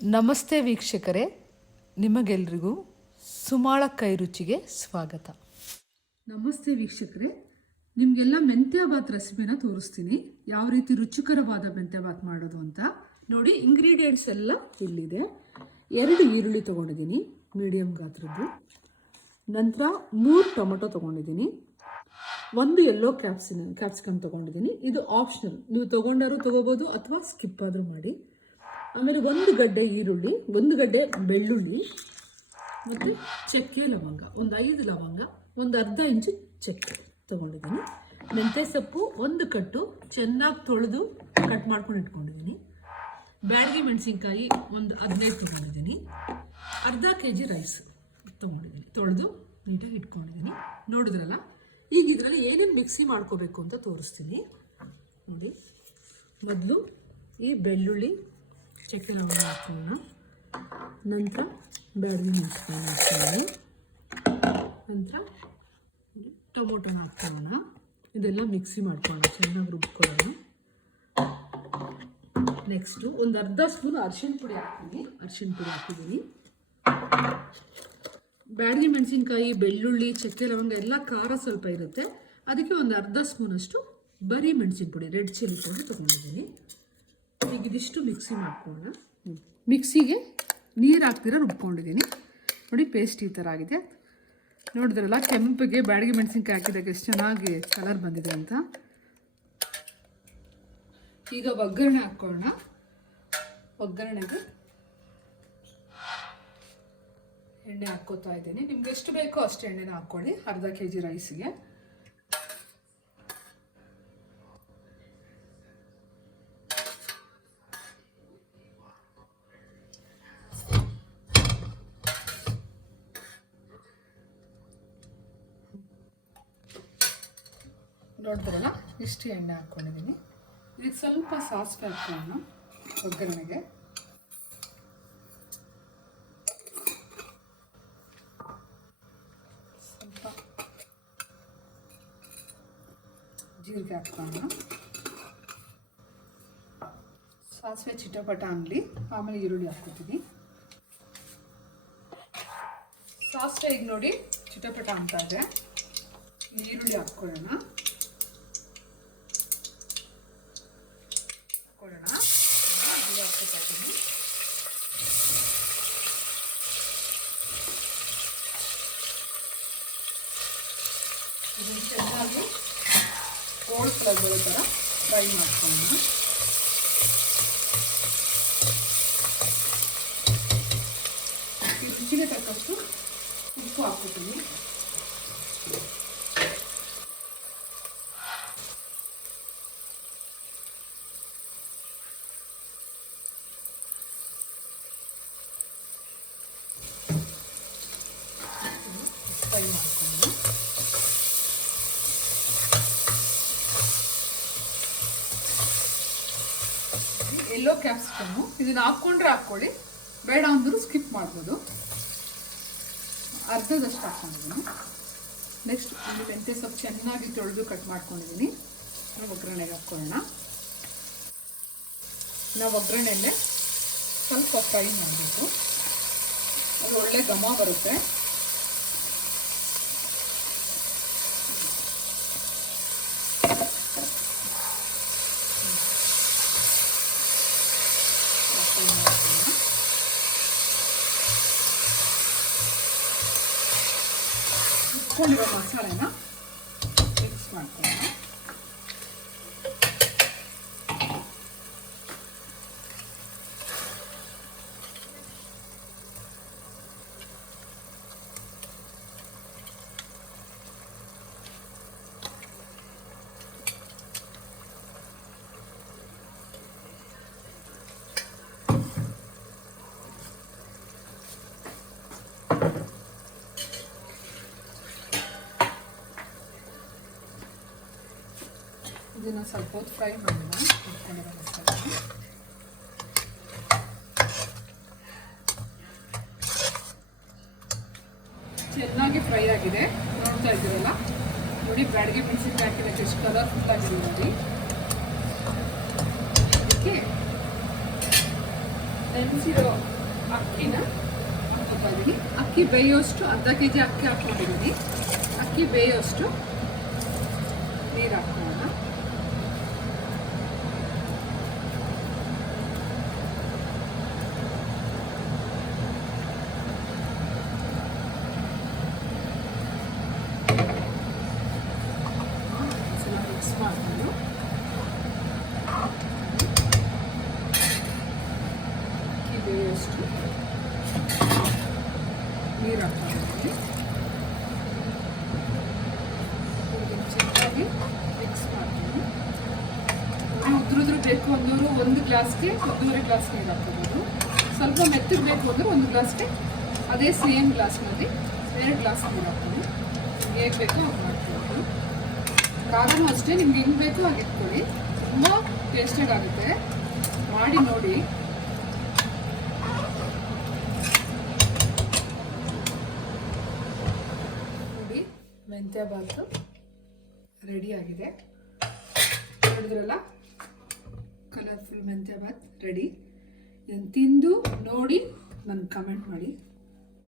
ನಮಸ್ತೆ ವೀಕ್ಷಕರೇ, ನಿಮಗೆಲ್ರಿಗೂ ಸುಮಾಳ ಕೈರುಚಿಗೆ ಸ್ವಾಗತ. ನಮಸ್ತೆ ವೀಕ್ಷಕರೇ, ನಿಮಗೆಲ್ಲ ಮೆಂತ್ಯ ಬಾತ್ ರೆಸಿಪಿನ ತೋರಿಸ್ತೀನಿ. ಯಾವ ರೀತಿ ರುಚಿಕರವಾದ ಮೆಂತ್ಯ ಬಾತ್ ಮಾಡೋದು ಅಂತ ನೋಡಿ. ಇಂಗ್ರೀಡಿಯೆಂಟ್ಸ್ ಎಲ್ಲ ಇಲ್ಲಿದೆ. 2 ಈರುಳ್ಳಿ ತೊಗೊಂಡಿದ್ದೀನಿ ಮೀಡಿಯಮ್ ಗಾತ್ರದ್ದು. ನಂತರ 3 ಟೊಮೆಟೊ ತೊಗೊಂಡಿದ್ದೀನಿ. 1 ಯೆಲ್ಲೋ ಕ್ಯಾಪ್ಸಿಕಮ್ ತೊಗೊಂಡಿದ್ದೀನಿ. ಇದು ಆಪ್ಷನಲ್, ನೀವು ತೊಗೊಂಡಾರು ತೊಗೋಬೋದು ಅಥವಾ ಸ್ಕಿಪ್ ಆದರೂ ಮಾಡಿ. ಆಮೇಲೆ 1 ಗಡ್ಡೆ ಈರುಳ್ಳಿ, 1 ಗಡ್ಡೆ ಬೆಳ್ಳುಳ್ಳಿ ಮತ್ತು ಚಕ್ಕೆ ಲವಂಗ, ಒಂದು 5 ಲವಂಗ, ಒಂದು ಅರ್ಧ ಇಂಚು ಚಕ್ಕೆ ತೊಗೊಂಡಿದ್ದೀನಿ. ಮೆಂತ್ಯ ಸೊಪ್ಪು 1 ಕಟ್ಟು ಚೆನ್ನಾಗಿ ತೊಳೆದು ಕಟ್ ಮಾಡ್ಕೊಂಡು ಇಟ್ಕೊಂಡಿದ್ದೀನಿ. ಬ್ಯಾಡಗಿ ಮೆಣಸಿನ್ಕಾಯಿ ಒಂದು 15 ತೊಗೊಂಡಿದ್ದೀನಿ. ಅರ್ಧ kg ರೈಸ್ ತೊಗೊಂಡಿದ್ದೀನಿ, ತೊಳೆದು ನೀಟಾಗಿ ಇಟ್ಕೊಂಡಿದ್ದೀನಿ. ನೋಡಿದ್ರಲ್ಲ, ಈಗ ಇದರಲ್ಲಿ ಏನೇನು ಮಿಕ್ಸಿ ಮಾಡ್ಕೋಬೇಕು ಅಂತ ತೋರಿಸ್ತೀನಿ ನೋಡಿ. ಮೊದಲು ಈ ಬೆಳ್ಳುಳ್ಳಿ ಚಕ್ಕೆ ಲವಂಗ ಹಾಕೋಣ. ನಂತರ ಬ್ಯಾಡಗಿ ಮೆಣಸಿನ್ಕಾಯಿ ಹಾಕ್ಕೊಳ್ಳೋಣ. ನಂತರ ಟೊಮೊಟೊನ ಹಾಕ್ಕೊಳ್ಳೋಣ. ಇದೆಲ್ಲ ಮಿಕ್ಸಿ ಮಾಡ್ಕೊಳ್ಳೋಣ, ಚೆನ್ನಾಗಿ ರುಬ್ಕೊಳ್ಳೋಣ. ನೆಕ್ಸ್ಟು ಒಂದು ಅರ್ಧ ಸ್ಪೂನ್ ಅರಿಶಿಣ ಪುಡಿ ಹಾಕ್ತೀನಿ. ಅರಿಶಿಣ ಪುಡಿ ಹಾಕಿದ್ದೀನಿ. ಬ್ಯಾಡಗಿ ಮೆಣಸಿನ್ಕಾಯಿ, ಬೆಳ್ಳುಳ್ಳಿ, ಚಕ್ಕೆ ಲವಂಗ ಎಲ್ಲ ಖಾರ ಸ್ವಲ್ಪ ಇರುತ್ತೆ, ಅದಕ್ಕೆ ಒಂದು ಅರ್ಧ ಸ್ಪೂನಷ್ಟು ಬರೀ ಮೆಣಸಿನ ಪುಡಿ, ರೆಡ್ ಚಿಲ್ಲಿ ಪುಡಿ ತೊಗೊಂಡಿದ್ದೀನಿ. ಈಗ ಇದಿಷ್ಟು ಮಿಕ್ಸಿ ಮಾಡ್ಕೊಳ್ಳೋಣ. ಮಿಕ್ಸಿಗೆ ನೀರು ಹಾಕ್ತಿರ ರುಬ್ಕೊಂಡಿದ್ದೀನಿ ನೋಡಿ. ಪೇಸ್ಟ್ ಈ ಥರ ಆಗಿದೆ. ನೋಡಿದ್ರಲ್ಲ, ಕೆಂಪಿಗೆ ಬ್ಯಾಡಗಿ ಮೆಣಸಿನ್ಕಾಯಿ ಹಾಕಿದಾಗ ಎಷ್ಟು ಚೆನ್ನಾಗಿ ಕಲರ್ ಬಂದಿದೆ ಅಂತ. ಈಗ ಒಗ್ಗರಣೆ ಹಾಕ್ಕೊಳ್ಳೋಣ. ಒಗ್ಗರಣೆಗೆ ಎಣ್ಣೆ ಹಾಕ್ಕೋತಾ ಇದ್ದೀನಿ. ನಿಮ್ಗೆ ಎಷ್ಟು ಬೇಕೋ ಅಷ್ಟು ಎಣ್ಣೆನ ಹಾಕ್ಕೊಳ್ಳಿ. ಅರ್ಧ kg ರೈಸ್ಗೆ. ನೋಡಿದ್ರಲ್ಲ, ಇಷ್ಟು ಎಣ್ಣೆ ಹಾಕ್ಕೊಂಡಿದ್ದೀನಿ. ಇದಕ್ಕೆ ಸ್ವಲ್ಪ ಸಾಸಿವೆ ಹಾಕೋಣ ಒಗ್ಗರಣೆಗೆ. ಸ್ವಲ್ಪ ಜೀರಿಗೆ ಹಾಕೋಣ. ಸಾಸಿವೆ ಚಿಟಪಟ ಆಗಲಿ, ಆಮೇಲೆ ಈರುಳ್ಳಿ ಹಾಕ್ಕೊತೀನಿ. ಸಾಸಿವೆ ಈಗ ನೋಡಿ ಚಿಟಪಟ ಅಂತ ಇದೆ. ಈರುಳ್ಳಿ ಹಾಕ್ಕೊಳ್ಳೋಣ. ಇದನ್ನು ಚೆನ್ನಾಗಿ ಗೋಲ್ಡ್ ಕಲರ್ ಬರೋ ಥರ ಫ್ರೈ ಮಾಡ್ಕೊಳ್ಳೋಣ. ಈ ರುಚಿಗೆ ತಕ್ಕಷ್ಟು ಉಪ್ಪು ಹಾಕ್ಕೊತೀನಿ. ಫ್ರೈ ಮಾಡ್ಕೊಳ್ಳೋಣ. ಯೆಲ್ಲೋ ಕ್ಯಾಪ್ಸಿಕಮ್ಮು ಇದನ್ನು ಹಾಕ್ಕೊಂಡ್ರೆ ಹಾಕ್ಕೊಳ್ಳಿ, ಬೇಡ ಅಂದರೂ ಸ್ಕಿಪ್ ಮಾಡ್ಬೋದು. ಅರ್ಧದಷ್ಟು ಹಾಕ್ಕೊಂಡಿದ್ದೀನಿ. ನೆಕ್ಸ್ಟ್ ಒಂದು ಮೆಂತ್ಯ ಸೊಪ್ಪು ಚೆನ್ನಾಗಿ ತೊಳೆದು ಕಟ್ ಮಾಡ್ಕೊಂಡಿದ್ದೀನಿ. ಒಗ್ಗರಣೆಗೆ ಹಾಕ್ಕೊಳ್ಳೋಣ. ನಾವು ಒಗ್ಗರಣೆಯಲ್ಲೇ ಸ್ವಲ್ಪ ಫ್ರೈ ಮಾಡಬೇಕು, ಅದು ಒಳ್ಳೆ ಘಮ ಬರುತ್ತೆ. ಇಟ್ಕೊಂಡಿರೋ ಮಸಾಲೆನ ಮಿಕ್ಸ್ ಮಾಡ್ಕೊಳ್ಳೋಣ. ಇದನ್ನು ಸ್ವಲ್ಪ ಹೊತ್ತು ಫ್ರೈ ಮಾಡೋಣ. ಇಟ್ಕೊಂಡಿರೋ ಮಸಾಲೆ ಚೆನ್ನಾಗಿ ಫ್ರೈ ಆಗಿದೆ. ನೋಡ್ತಾ ಇದ್ದೀರಲ್ಲ ನೋಡಿ, ಬ್ಯಾಡಗಿ ಮೆಣಸಿನ್ಕಾಯಿ ಹಾಕಿದಾಗ ಎಷ್ಟು ಕಲರ್ಫುಲ್ ಆಗಿದೆ ನೋಡಿ. ಅದಕ್ಕೆ ನೆನೆಸಿರೋ ಅಕ್ಕಿನ ಹಾಕ್ತಾ ಇದ್ದೀನಿ. ಅಕ್ಕಿ ಬೇಯೋಷ್ಟು ಅರ್ಧ ಕೆ ಜಿ ಅಕ್ಕಿ ಹಾಕ್ಕೊಂಡಿದ್ದೀನಿ. ಅಕ್ಕಿ ಬೇಯೋಷ್ಟು ನೀರು ಹಾಕೋಣ. ಮಿಕ್ಸ್ ಮಾಡ್ಕೊಂಡು ಅಕ್ಕಿ ಬೇಯೋಷ್ಟು ನೀರು ಹಾಕ್ಕೊಂಡಿದ್ದೀನಿ. ಚೆನ್ನಾಗಿ ಮಿಕ್ಸ್ ಮಾಡ್ತೀನಿ. ಉದ್ರುದ್ರು ಬೇಕು ಅಂದವರು 1 ಗ್ಲಾಸ್ಗೆ 1.5 ಗ್ಲಾಸ್ ನೀರು ಹಾಕೋಬೋದು. ಸ್ವಲ್ಪ ಮೆತ್ತಗೆ ಬೇಕು ಅಂದ್ರೆ 1 ಗ್ಲಾಸ್ಗೆ ಅದೇ ಸೇಮ್ ಗ್ಲಾಸ್ನಲ್ಲಿ 2 ಗ್ಲಾಸ್ ನೀರು ಹಾಕ್ತೀನಿ. ಹೇಗೆ ಬೇಕೋ ಹಾಗೆ ಮಾಡ್ಕೊಬೋದು. ಖಾರನೂ ಅಷ್ಟೇ ನಿಮ್ಗೆ ಹೆಂಗೆ ಬೇಕೋ ಹಾಗೆ ಇಟ್ಕೊಳ್ಳಿ. ತುಂಬ ಟೇಸ್ಟಿಯಾಗಿ ಆಗುತ್ತೆ, ಮಾಡಿ ನೋಡಿ. ನೋಡಿ ಮೆಂತ್ಯ ಬಾತು ರೆಡಿ ಆಗಿದೆ. ನೋಡಿದ್ರಲ್ಲ, ಕಲರ್ಫುಲ್ ಮೆಂತ್ಯ ಬಾತ್ ರೆಡಿ. ಇದನ್ನು ತಿಂದು ನೋಡಿ ನನಗೆ ಕಮೆಂಟ್ ಮಾಡಿ.